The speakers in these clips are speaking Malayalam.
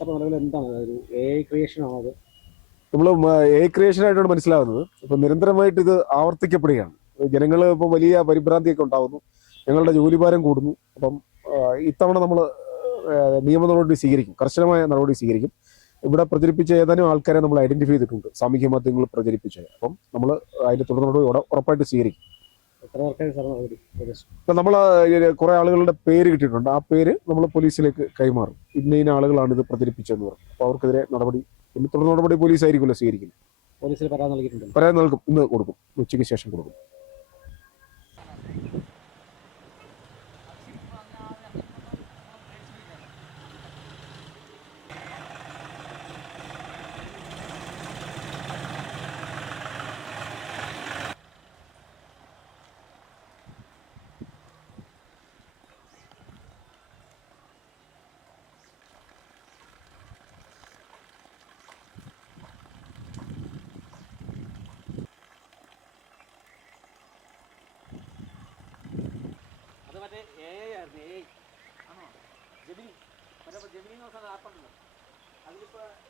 അപ്പോൾ നിലവിൽ എന്താണ് ഒരു AI ക്രിയേഷൻ ആണോ അത്? നമ്മൾ ക്രിയേഷൻ ആയിട്ടാണ് മനസ്സിലാവുന്നത്. ഇപ്പം നിരന്തരമായിട്ട് ഇത് ആവർത്തിക്കപ്പെടുകയാണ്. ജനങ്ങൾ ഇപ്പോൾ വലിയ പരിഭ്രാന്തിയൊക്കെ ഉണ്ടാകുന്നു, ഞങ്ങളുടെ ജോലിഭാരം കൂടുന്നു. അപ്പം ഇത്തവണ നമ്മൾ നിയമ നടപടി സ്വീകരിക്കും, കർശനമായ നടപടി സ്വീകരിക്കും. ഇവിടെ പ്രചരിപ്പിച്ച ഏതാനും ആൾക്കാരെ നമ്മൾ ഐഡന്റിഫൈ ചെയ്തിട്ടുണ്ട്, സാമൂഹ്യ മാധ്യമങ്ങളിൽ പ്രചരിപ്പിച്ചത്. അപ്പം നമ്മൾ അതിന്റെ തുടർ നടപടി ഉറപ്പായിട്ട് സ്വീകരിക്കും. എത്ര പേർക്കായി സാർ നടപടി? ഇപ്പം നമ്മൾ കുറെ ആളുകളുടെ പേര് കിട്ടിയിട്ടുണ്ട്. ആ പേര് നമ്മൾ പോലീസിലേക്ക് കൈമാറും. ഇന്ന ആളുകളാണ് ഇത് പ്രചരിപ്പിച്ചതെന്ന് പറഞ്ഞു. അപ്പോൾ അവർക്കെതിരെ നടപടി, പിന്നെ തുടർ നടപടി പോലീസ് ആയിരിക്കുമല്ലോ സ്വീകരിക്കുന്നത്. പോലീസിൽ പരാതി നൽകിയിട്ടുണ്ട്. പരാതി നൽകും, ഇന്ന് കൊടുക്കും, ഉച്ചയ്ക്ക് ശേഷം കൊടുക്കും.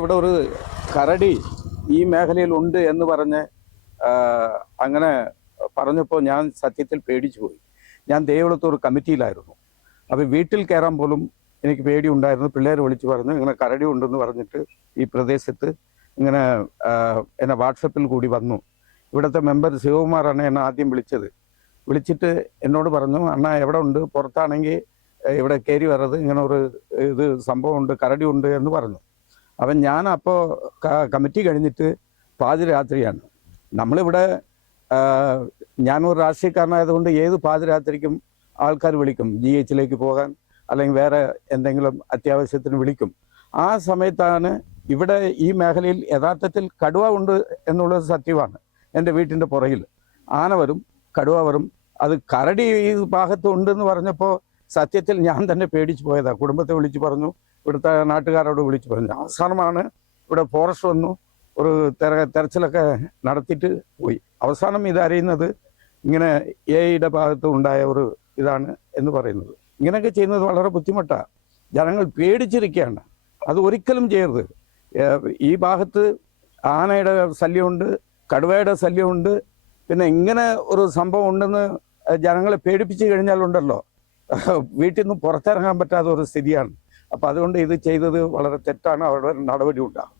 ഇവിടെ ഒരു കരടി ഈ മേഖലയിലുണ്ട് എന്ന് പറഞ്ഞ് അങ്ങനെ പറഞ്ഞപ്പോൾ ഞാൻ സത്യത്തിൽ പേടിച്ചു പോയി. ഞാൻ ദേവളത്തൂർ കമ്മിറ്റിയിലായിരുന്നു. അപ്പോൾ വീട്ടിൽ കയറാൻ പോലും എനിക്ക് പേടി ഉണ്ടായിരുന്നു. പിള്ളേർ വിളിച്ചു പറഞ്ഞു ഇങ്ങനെ കരടി ഉണ്ടെന്ന് പറഞ്ഞിട്ട് ഈ പ്രദേശത്ത് ഇങ്ങനെ എന്നെ വാട്സപ്പിൽ കൂടി വന്നു. ഇവിടുത്തെ മെമ്പർ ശിവകുമാറാണ് എന്നെ ആദ്യം വിളിച്ചിട്ട് എന്നോട് പറഞ്ഞു, അണ്ണാ എവിടെ ഉണ്ട്, പുറത്താണെങ്കിൽ ഇവിടെ കയറി വരരുത്, ഇങ്ങനെ ഒരു ഇത് സംഭവമുണ്ട്, കരടി ഉണ്ട് എന്ന് പറഞ്ഞു. അവൻ ഞാൻ അപ്പോൾ കമ്മിറ്റി കഴിഞ്ഞിട്ട് പാതിരാത്രിയാണ്. നമ്മളിവിടെ ഞാനൊരു രാഷ്ട്രീയക്കാരനായതുകൊണ്ട് ഏത് പാതിരാത്രിക്കും ആൾക്കാർ വിളിക്കും, GH പോകാൻ അല്ലെങ്കിൽ വേറെ എന്തെങ്കിലും അത്യാവശ്യത്തിന് വിളിക്കും. ആ സമയത്താണ് ഇവിടെ ഈ മേഖലയിൽ യഥാർത്ഥത്തിൽ കടുവ ഉണ്ട് എന്നുള്ളത് സത്യമാണ്. എൻ്റെ വീട്ടിൻ്റെ പുറകിൽ ആന വരും, കടുവ വരും. അത് കരടി ഈ ഭാഗത്ത് ഉണ്ടെന്ന് പറഞ്ഞപ്പോൾ സത്യത്തിൽ ഞാൻ തന്നെ പേടിച്ചു പോയതാണ്. കുടുംബത്തെ വിളിച്ചു പറഞ്ഞു, ഇവിടുത്തെ നാട്ടുകാരോട് വിളിച്ചു പറഞ്ഞു. അവസാനമാണ് ഇവിടെ ഫോറസ്റ്റ് വന്നു, ഒരു തെരച്ചിലൊക്കെ നടത്തിയിട്ട് പോയി. അവസാനം ഇതറിയുന്നത് ഇങ്ങനെ AIയുടെ ഭാഗത്ത് ഉണ്ടായ ഒരു ഇതാണ് എന്ന് പറയുന്നത്. ഇങ്ങനെയൊക്കെ ചെയ്യുന്നത് വളരെ ബുദ്ധിമുട്ടാണ്. ജനങ്ങൾ പേടിച്ചിരിക്കുകയാണ്. അത് ഒരിക്കലും ചെയ്യരുത്. ഈ ഭാഗത്ത് ആനയുടെ ശല്യമുണ്ട്, കടുവയുടെ ശല്യമുണ്ട്. പിന്നെ ഇങ്ങനെ ഒരു സംഭവം ഉണ്ടെന്ന് ജനങ്ങളെ പേടിപ്പിച്ചു കഴിഞ്ഞാലുണ്ടല്ലോ, വീട്ടിൽ നിന്ന് പുറത്തിറങ്ങാൻ പറ്റാത്ത ഒരു സ്ഥിതിയാണ്. അപ്പം അതുകൊണ്ട് ഇത് ചെയ്തത് വളരെ തെറ്റാണ്. അവരുടെ നടപടി ഉണ്ടാകും.